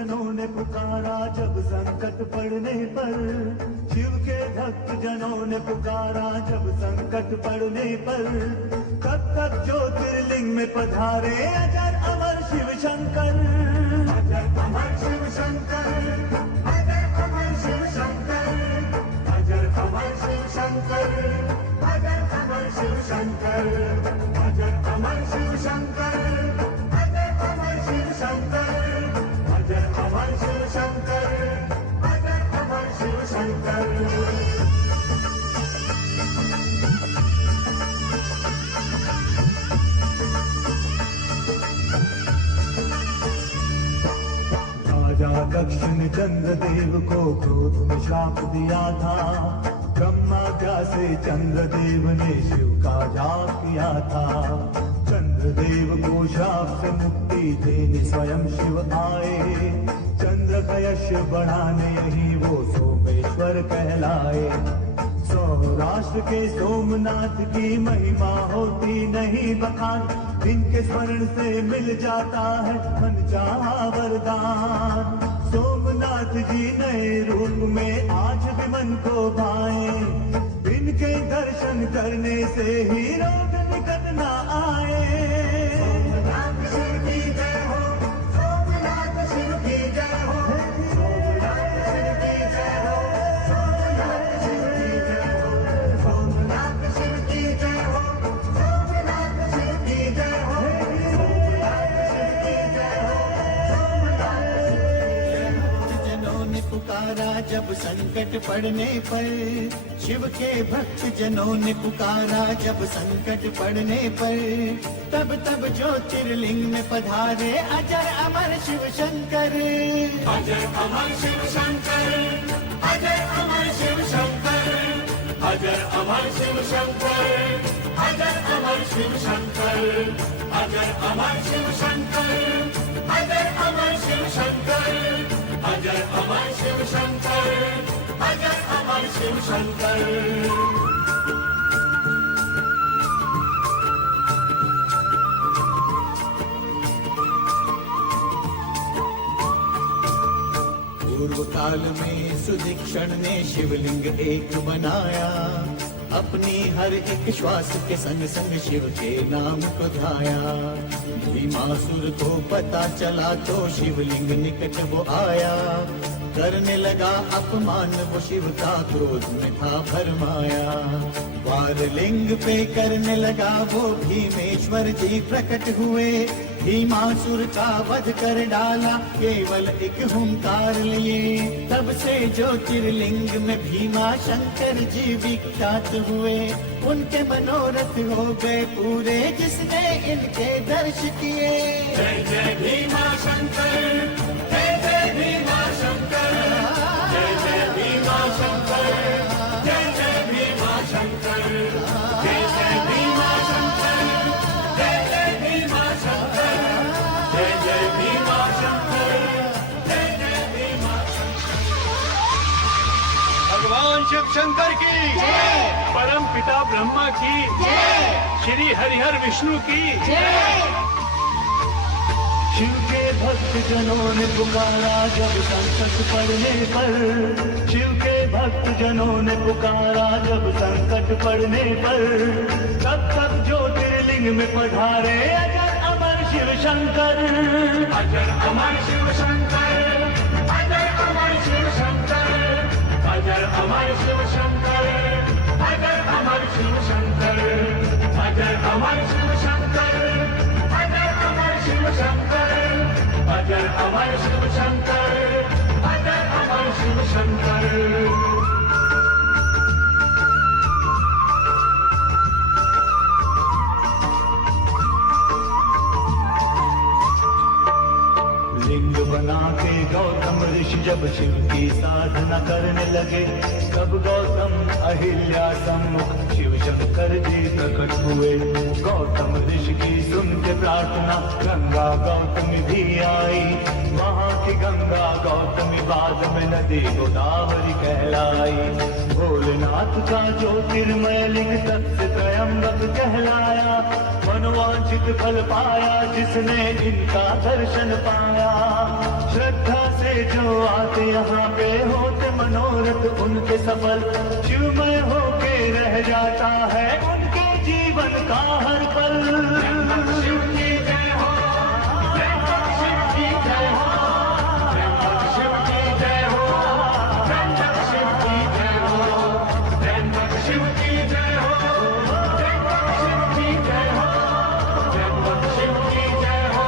जनों ने पुकारा जब संकट पड़ने पर, शिव के भक्त जनों ने पुकारा जब संकट पड़ने पर, तब तक ज्योतिर्लिंग में पधारे अजर अमर शिव शंकर। अजर अमर शिव शंकर, अजर अमर शिव शंकर, अजर अमर शिव शंकर, अजर अमर शिव शंकर, अजर अमर शिव शंकर, अजर अमर शिव शंकर, अजर अमर शिव शंकर, अजर अमर शिव शंकर। दक्ष ने चंद्रदेव को क्रोध में श्राप दिया था, ब्रह्मा से चंद्रदेव ने शिव का जाप किया था। चंद्रदेव को श्राप से मुक्ति देने स्वयं शिव आए, चंद्र का यश बढ़ाने ही वो सोमेश्वर कहलाए। सौराष्ट्र के सोमनाथ की महिमा होती नहीं बखान, इनके स्मरण से मिल जाता है मन चाहा वरदान। सोमनाथ जी नए रूप में आज भी मन को भाए, इनके दर्शन करने से ही रोग निकट न आए। सोमनाथ शिव की जय हो, सोमनाथ शिव की जय हो, सोमनाथ शिव की जय हो, सोमनाथ शिव की जय हो, सोमनाथ शिव की जय हो, सोमनाथ शिव की जय हो, सोमनाथ शिव की जय हो, सोमनाथ शिव की जय हो। जनों ने पुकारा जब संकट पड़ने पर, शिव के भक्त जनों ने पुकारा जब संकट पड़ने पर, तब तब ज्योतिर्लिंग में पधारे अजर अमर शिव शंकर। अजर अमर शिव शंकर, अजर अमर शिव शंकर, अजर अमर शिव शंकर, अजर अमर शिव शंकर, अजर अमर शिव शंकर, अजर अमर शिव शंकर, अजर अमर शिव शंकर, अजर अमर शिव शंकर। पूर्व काल में सुदीक्षण ने शिवलिंग एक बनाया, अपनी हर एक श्वास के संग संग शिव के नाम को ध्याया। भीमासुर को पता चला तो शिवलिंग निकट वो आया, करने लगा अपमान वो शिव का क्रोध में था भरमाया। वार लिंग पे करने लगा वो भीमेश्वर जी प्रकट हुए, भीमासुर का वध कर डाला केवल एक हुंकार लिए। तब से ज्योतिर्लिंग में भीमा शंकर जी विख्यात हुए, उनके मनोरथ हो गए पूरे जिसने इनके दर्श किए। जय जय भीमा शंकर, जय जय भीमा शंकर, जय जय भीमा शंकर, जय जय भीमा शंकर, जय जय भीमा शंकर, जय जय भीमा शंकर, जय जय भीमा शंकर, जय जय भीमा शंकर। भगवान शिव शंकर की जय, परम पिता ब्रह्मा की जय, श्री हरिहर विष्णु की जय। शिव के भक्त जनों ने पुकारा जब संकट पड़ने पर, शिव के भक्त जनों ने पुकारा जब संकट पड़ने पर, तब तक ज्योतिर्लिंग में पधारे अजर अमर शिव शंकर। अजर अमर शिव शंकर, अजर अमर शिव शंकर, अजर अमर शिव शंकर, अजर अमर शिव शंकर, अजर अमर शिव शंकर, अजर अमर शिव शंकर, अजर अमर शिव शंकर, अजर अमर शिव शंकर। लिंग बना के गौतम ऋषि जब शिव की साधना करने लगे, तब गौतम अहिल्या सम्मुख शिव शंकर जी प्रकट हुए। गौतम ऋषि की सुन के प्रार्थना गंगा गौतमी भी आई, वहाँ की गंगा गौतमी बाद में नदी गोदावरी कहलाई। भोलेनाथ का ज्योतिर्मय लिंग सबसे त्रयंबक कहलाया, मनवांछित फल पाया जिसने इनका दर्शन पाया। श्रद्धा से जो आते यहाँ पे होते मनोरथ उनके सफल। शिवमय होके रह जाता है उनके जीवन का हर पल। शिव की जय हो, शिव की जय हो, शिव की जय हो, शिव की जय हो, शिव की जय हो, शिव की जय हो, शिव की जय हो।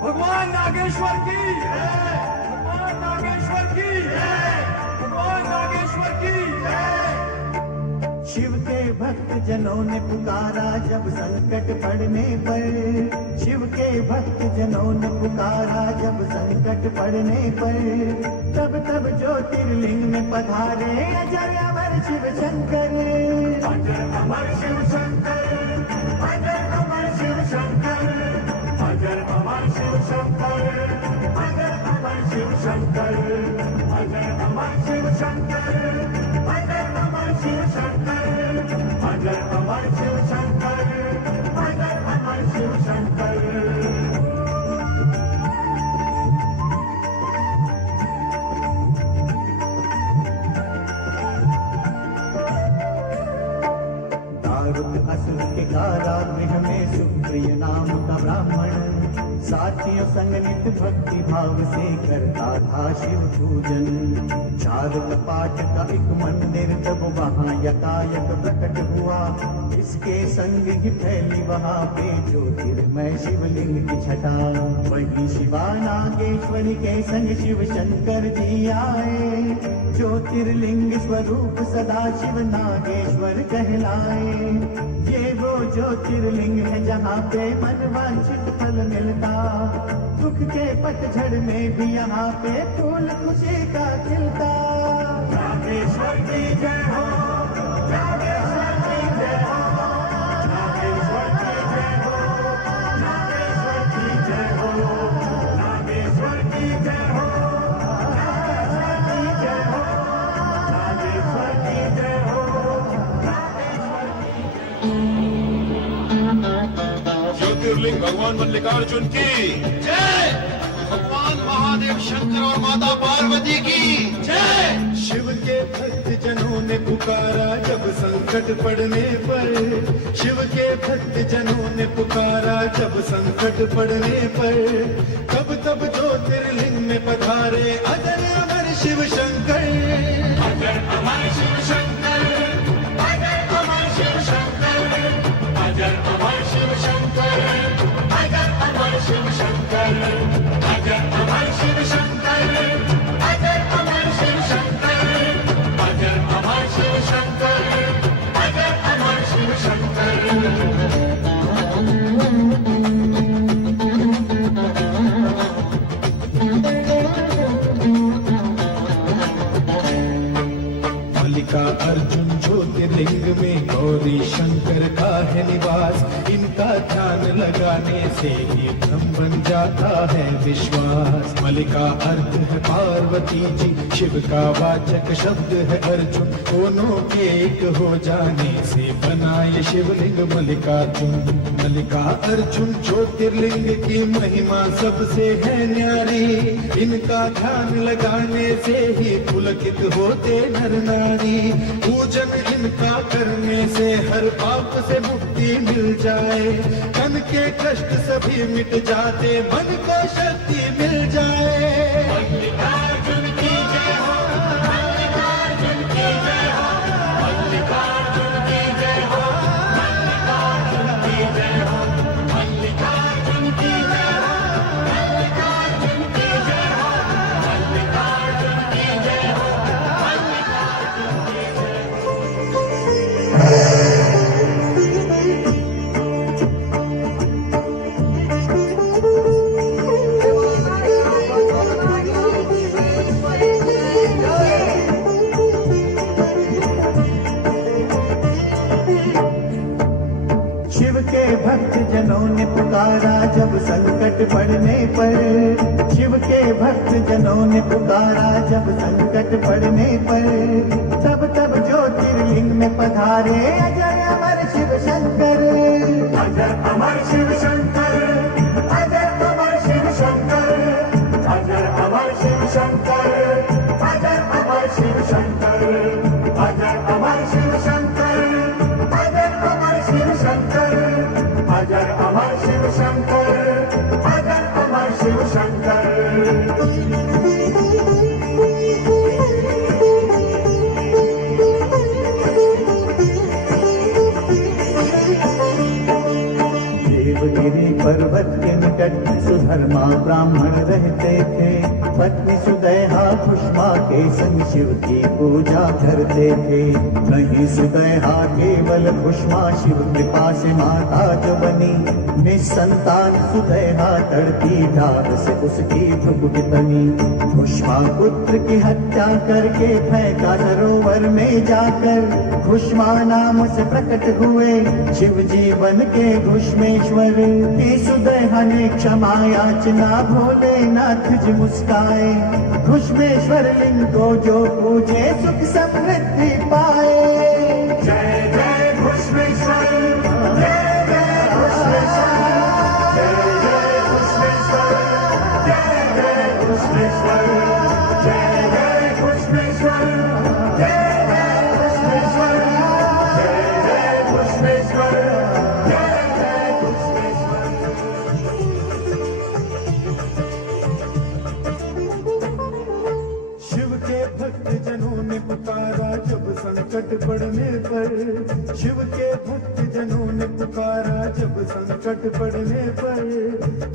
भगवान नागेश्वर की जय, भगवान नागेश्वर की जय, भगवान नागेश्वर की जय। शिव के भक्त जनों ने पुकारा जब संकट पड़ने पर। शिव के भक्त जनों ने पुकारा जब संकट पड़ने पर। तब तब ज्योतिर्लिंग में पधारे अजर अमर शिव शंकर। अजर अमर शिव शंकर, अजर अमर शिव शंकर, अजर अमर शिव शंकर, अजर अमर शिव शंकर, अजर अमर शिव शंकर, अजर अमर शिव शंकर, अजर अमर शिव शंकर, अजर अमर शिव शंकर। दारुक असुर के कारागृह में सुप्रिय नाम का ब्राह्मण साथियों संग नित भक्ति भाव से करता था शिव पूजन। चार कपाट का एक मंदिर तब वहाँ यकायक प्रकट हुआ। इसके संग ही फैली वहाँ पे ज्योतिर्मय शिवलिंग की छटा। वही शिवा नागेश्वरी के संग शिव शंकर जी आए। ज्योतिर्लिंग स्वरूप सदा शिव नागेश्वर कहलाए। ये वो ज्योतिर्लिंग है जहाँ पे मनवांछित फल मिलता। दुख के पतझड़ में भी यहाँ पे फूल खुशी का खिलता। नागेश्वर की जय हो, नागेश्वर की जय हो, नागेश्वर की जय हो, नागेश्वर की जय हो, नागेश्वर की जय हो, नागेश्वर की जय हो, नागेश्वर की जय हो, ज्योतिर्लिंग भगवान मल्लिकार्जुन की जय, भगवान महादेव शंकर और माता पार्वती की जय। शिव के भक्त जनों ने पुकारा जब संकट पड़ने पर। शिव के भक्त जनों ने पुकारा जब संकट पड़ने पर। तब तब ज्योतिर्लिंग में पधारे अजर अमर शिव शंकर। अजर अमर शिव शंकर, अजर अमर शिव शंकर, अजर अमर शिव शंकर, अजर अमर शिव शंकर, अजर अमर शिव शंकर, अजर अमर शिव शंकर, अजर अमर शिव शंकर, अजर अमर शिव शंकर। मल्लिका अर्जुन ज्योतिर्लिंग में गौरी शंकर का है निवास। इनका ध्यान लगाने से ही ब्रह्म बन जाता है विश्वास। मल्लिका अर्थ है पार्वती जी, शिव का वाचक शब्द है अर्जुन। दोनों के एक हो जाने से बना ये शिवलिंग मल्लिकार्जुन। मल्लिका अर्जुन ज्योतिर्लिंग की महिमा सबसे है न्यारी। इनका ध्यान लगाने से ही पुलकित होते नर नारी। पूजन इनका करने से हर पाप से मुक्ति मिल जाए। तन के कष्ट सभी मिट जाते, मन को शक्ति मिल जाए। मल्लिकार्जुन की जय हो, मल्लिकार्जुन की जय हो, मल्लिकार्जुन की जय हो, मल्लिकार्जुन की जय हो, मल्लिकार्जुन की जय हो, मल्लिकार्जुन की जय हो, मल्लिकार्जुन की जय हो, मल्लिकार्जुन की जय हो। जब संकट पड़ने पर। शिव के भक्त जनों ने पुकारा जब संकट पड़ने पर। तब तब ज्योतिर्लिंग में पधारे अजय अमर शिव शंकर। अजय अमर शिव शंकर, अजय अमर शिव शंकर, अजय अमर शिव शंकर, अजय अमर शिव शंकर, अजय अमर शिव शंकर, अजय अमर शिव शंकर, अजय अमर शिव शंकर, अजय अमर शिव शंकर। देवगिरी पर्वत के निकट सुधर्मा ब्राह्मण रहते थे। पत्नी सुदैहा खुशमा के संग शिव की पूजा करते थे। नहीं सुदैहा केवल खुशमा शिव कृपा से माता जो बनी। निसंतान सुदैहा तड़पी डाल से उसकी भुग तनी। खुशमा पुत्र की हत्या करके फेंका सरोवर में जाकर। खुशमा नाम से प्रकट हुए शिव जी बन के घुष्मेश्वर। सुदैहा ने क्षमा याचना भोलेनाथ जी मुस्काए। घुष्मेश्वर लिंग को जो पूजे सुख समृद्धि पाए। जय जय घुष्मेश्वर, जय जय घुष्मेश्वर, जय जय घुष्मेश्वर, जय जय घुष्मेश्वर, जय जय घुष्मेश्वर, जय जय घुष्मेश्वर, जय जय घुष्मेश्वर, जय जय घुष्मेश्वर। शिव के भक्त जनों ने पुकारा जब संकट पड़ने पर। शिव के भक्त जनों ने पुकारा जब संकट पड़ने पर।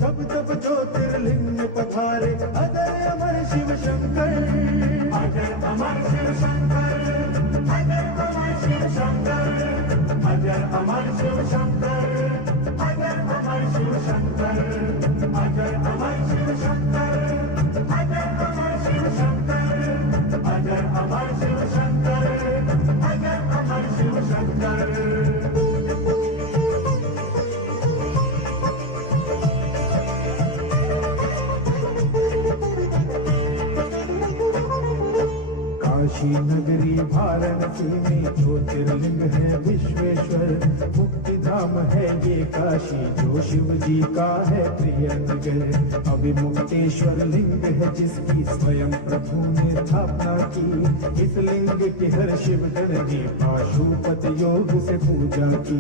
तब तब ज्योतिर्लिंग में पधारे अजय अमर शिव शंकर। अजय अमर शिव शंकर, अजय अमर शिव शंकर, अजय अमर शिव शंकर, अजय अमर शिव शंकर, अजय अमर शिव शंकर, अजय अमर शिव शंकर, अजय अमर शिव शंकर, अजय अमर शिव शंकर। काशी नगरी वाराणसी में ज्योतिर्लिंग है विश्वेश्वर। मुक्ति धाम है ये काशी जो शिव जी का है प्रिय नगर। अभिमुक्तेश्वर लिंग है जिसकी स्वयं प्रभु ने स्थापना की। इस लिंग की हर शिव गण ने पाशुपत योग से पूजा की।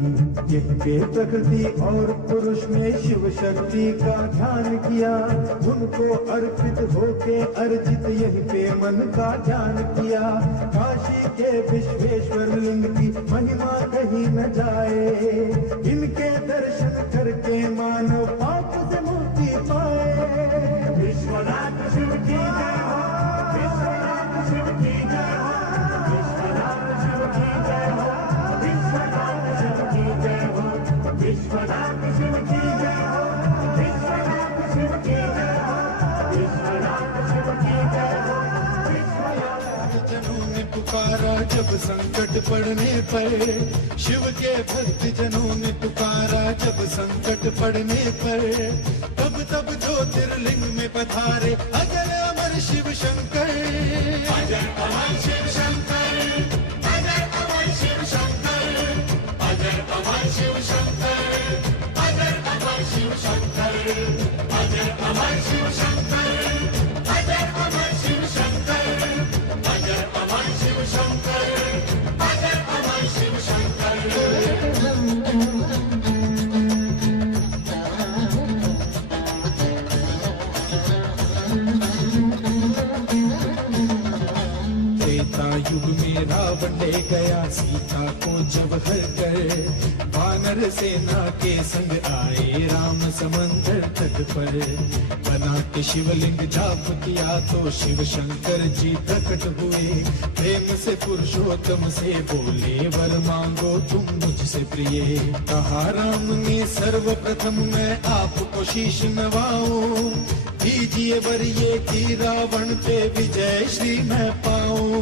यहीं पे प्रकृति और पुरुष ने शिव शक्ति का ध्यान किया। उनको अर्पित होके अर्जित यहीं पे मन का ध्यान किया। काशी के विश्वेश्वर लिंग की महिमा कहीं न जाए। इनके दर्शन करके मानव पाप से मुक्ति पाए। विश्वनाथ शिव की जय हो, विश्वनाथ शिव की जय हो, विश्वनाथ शिव की जय हो, विश्वनाथ शिव की जय हो, विश्वनाथ शिव की जय हो, विश्वनाथ शिव की जय हो, विश्वनाथ शिव की जय हो, विश्वनाथ। जनों ने पुकारा जब संकट पड़ने पर। शिव के भक्त जनों ने पुकारा जब संकट पड़ने पर। तब तब ज्योतिर्लिंग में पधारे अजय अमर शिव शंकर। अजय अमर शिव शंकर, अजय अमर शिव शंकर, अजय अमर शिव शंकर, अजय अमर शिव शंकर, अजय अमर शिव शंकर, अजय अमर शिव शंकर, अजय अमर शिव शंकर, अजय अमर शिव शंकर। युग में रावण ले गया सीता को जब हर कर। वानर सेना के संग आए राम समंदर तट पर। बना के शिवलिंग जाप किया तो शिव शंकर जी प्रकट हुए। प्रेम से पुरुषोत्तम से बोले वर मांगो तुम मुझसे प्रिय। कहा राम ने सर्वप्रथम मैं आपको शीश नवाऊं। कीजिए वर ये कि रावण पे विजय श्री मैं पाऊं।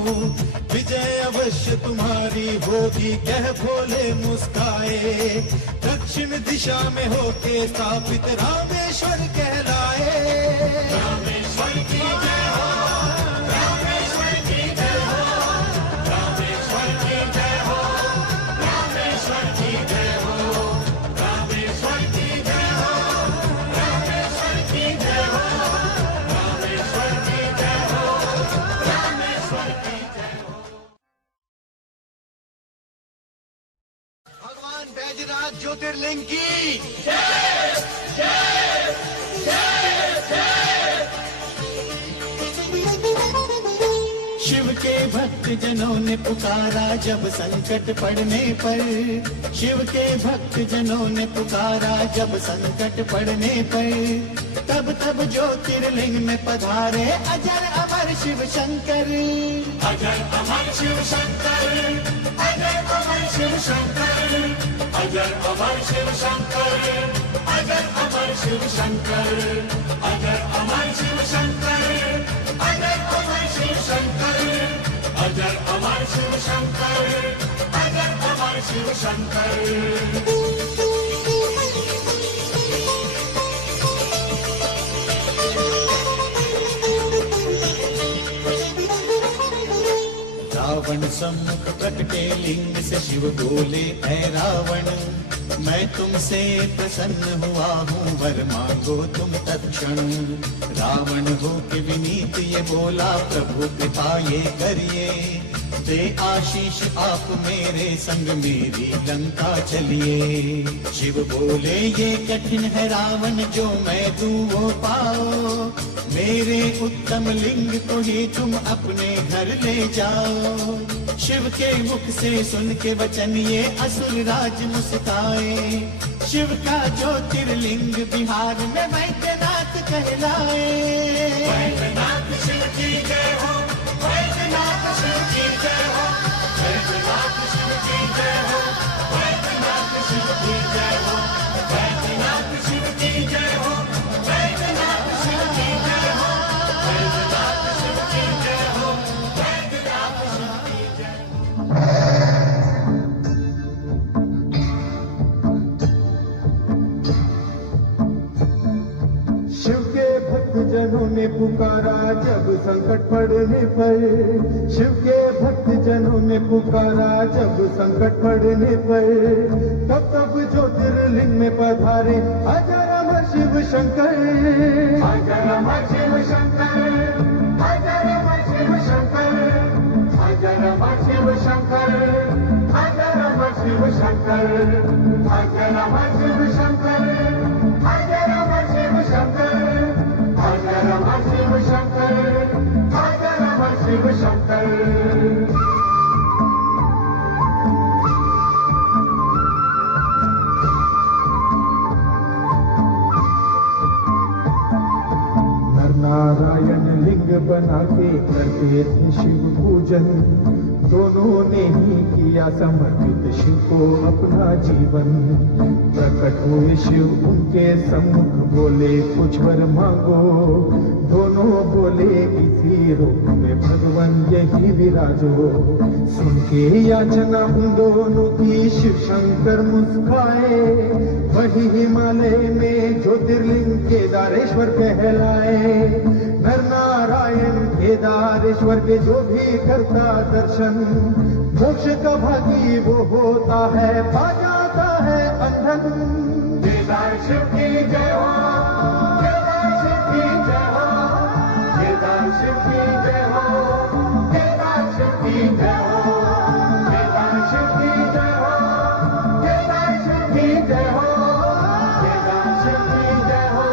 विजय अवश्य तुम्हारी होगी कह भोले मुस्काए। दक्षिण दिशा में होके स्थापित रामेश्वर कहलाए। रामेश्वर की जय हो, रामेश्वर की जय हो, रामेश्वर की जय हो, रामेश्वर की जय हो, रामेश्वर की जय हो, रामेश्वर की जय हो, रामेश्वर की जय हो, रामेश्वर की जय हो। भगवान बैजनाथ ज्योतिर्लिंग की शिव के भक्त जनों ने पुकारा जब संकट पड़ने पर। शिव के भक्त जनों ने पुकारा जब संकट पड़ने पर। तब तब ज्योतिर्लिंग में पधारे अजर अमर शिव शंकर। अजर अमर शिव शंकर, अजर अमर शिव शंकर, अजर अमर शिव शंकर, अजर अमर शिव शंकर, अजर अमर शिव शंकर, अजर अमर शिव शंकर, अजर अमर शिव शंकर, अजर अमर शिव शंकर। रावण सम्मुख प्रकटे लिंग से शिव बोले ऐ रावण, मैं तुमसे प्रसन्न हुआ हूँ वर मांगो तुम तत्क्षण। रावण हो के विनीत ये बोला प्रभु कृपा ये करिए। दे आशीष आप मेरे संग मेरी लंका चलिए। शिव बोले ये कठिन है रावण जो मैं दूं वो पाओ। मेरे उत्तम लिंग को ही तुम अपने घर ले जाओ। शिव के मुख से सुन के वचन ये असुर राज मुस्काए। शिव का ज्योतिर्लिंग बिहार में वैद्यनाथ कहलाए। वैद्यनाथ शिव की जय हो, वैद्यनाथ शिव की जय हो, वैद्यनाथ शिव की जय हो, वैद्यनाथ शिव की जय हो, वैद्यनाथ शिव की जय हो, वैद्यनाथ शिव की जय हो, वैद्यनाथ शिव की जय हो, वैद्यनाथ शिव की जय हो। शिव के भक्त जनों ने पुकारा जब संकट पड़ने पर। शिव के भक्त जनों ने पुकारा जब संकट पड़ने पर। तब तब ज्योतिर्लिंग में पधारे अजर अमर शिव शंकर। अजर अमर शिव शंकर, अजर अमर शिव शंकर, अजर अमर शिव शंकर, अजर अमर शिव शंकर, अजर अमर शिव शंकर, अजर अमर शिव शंकर, अजर अमर शिव शंकर, अजर अमर शिव शंकर। नारायण लिंग बना के करते थे शिव पूजन। दोनों ने ही किया समर्पित शिव को अपना जीवन। प्रकट हुए शिव उनके सम्मुख बोले कुछ वर मांगो। दोनों बोले इसी रूप में भगवान यही विराजो। सुन के याचना उन दोनों की शिव शंकर मुस्काए। वही हिमालय में ज्योतिर्लिंग केदारेश्वर कहलाए। नर नारायण केदारेश्वर के जो भी करता दर्शन। मोक्ष का भागी वो होता है पा जाता है अंधन। केदार शिव की जय हो, केदार शिव की जय हो, केदार शिव की जय हो, केदार शिव की जय हो, केदार शिव की जय हो, केदार शिव की जय हो, केदार शिव की जय हो, केदार शिव की जय हो।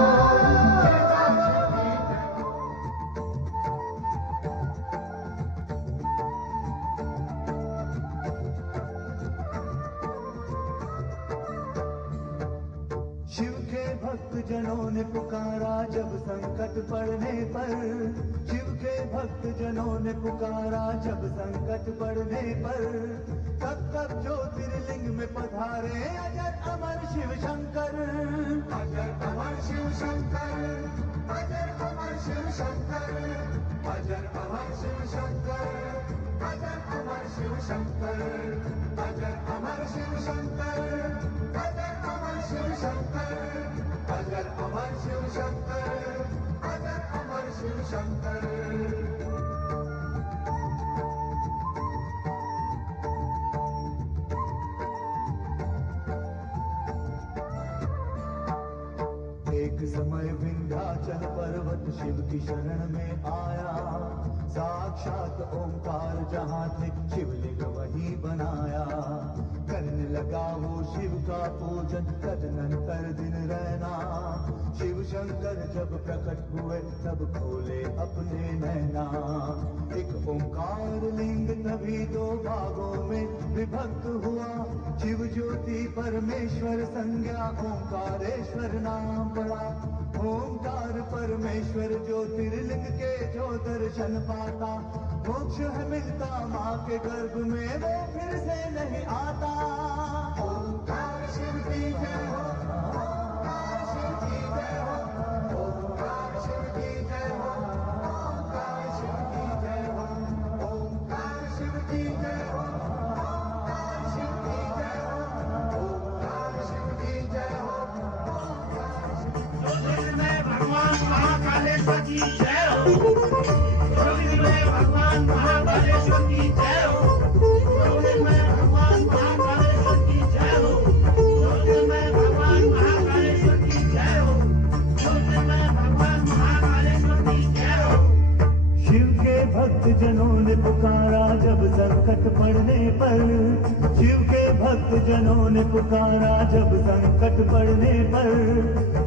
शिव के भक्त जनों ने पुकारा जब संकट पड़ने पर। शिव के भक्त जनों ने पुकारा जब संकट पड़ने पर। तब तब ज्योतिर्लिंग में पधारे अजर अमर शिव शंकर। अजर अमर शिव शंकर, अजर एक समय विंध्याचल पर्वत शिव की शरण में आया, साक्षात ओंकार जहाँ थे शिवलिंग वही बनाया। करने लगा वो शिव का पूजन तदनंतर दिन रहना। शिव शंकर जब प्रकट हुए तब खोले अपने नैना। एक ओंकार लिंग तभी दो भागों में विभक्त हुआ, शिव ज्योति परमेश्वर संज्ञा ओंकारेश्वर नाम पड़ा। ओंकार परमेश्वर ज्योतिर्लिंग के जो दर्शन पाता, मोक्ष है मिलता माँ के गर्भ में वो फिर से नहीं आता। ओंकार शिव की जय हो, ओंकार शिव की जय हो, ओंकार शिव की जय हो, ओंकार शिव की जय हो, ओंकार शिव की जय हो, ओंकार शिव की जय हो, ओंकार शिव की जय हो। भगवान महाकालेश्वर की जय हो, भगवान महाकालेश्वर की जय हो, भगवान महाकालेश्वर की जय हो, भगवान महाकालेश्वर की जय हो, भगवान महाकालेश्वर की जय हो। शिव के भक्त जनों ने पुकारा जब संकट पड़ने पर, शिव के भक्त जनों ने पुकारा जब संकट पड़ने पर,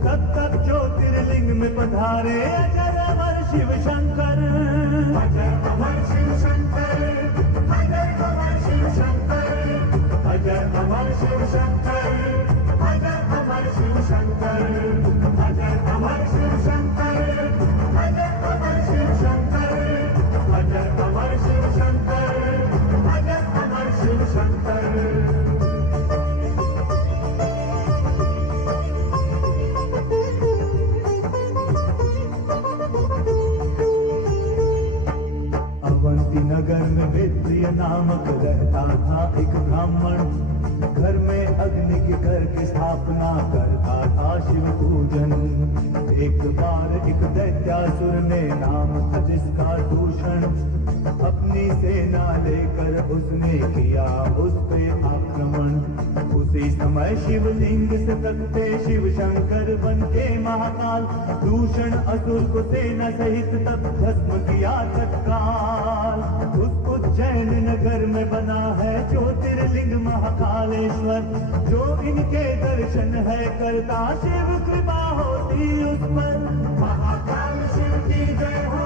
तब तक ज्योतिर्लिंग में पधारे अजर अमर शिव शंकर। अजर अमर शिव शंकर, अजर अमर शिव शंकर, अजर अमर शिव शंकर, अजर अमर शिव शंकर, अजर अमर शिव शंकर, अजर अमर शिव शंकर, अजर अमर शिव शंकर, अजर अमर शिव शंकर। अवंती नगर में विप्रिय नामक रहता था एक ब्राह्मण। घर में अग्नि के घर की स्थापना करता था शिव पूजन। एक बार एक दैत्यासुर ने नाम था जिसका दूषण, अपनी सेना लेकर उसने किया उस पे आक्रमण। उसी समय शिवलिंग से प्रकटे शिव शंकर बन के महाकाल, दूषण असुर को सेना सहित तब भस्म किया तत्काल। उस उज्जैन नगर में बना है ज्योतिर्लिंग महाकालेश्वर, जो इनके दर्शन है करता शिव कृपा होती उस पर। महाकाल शिव की जय हो,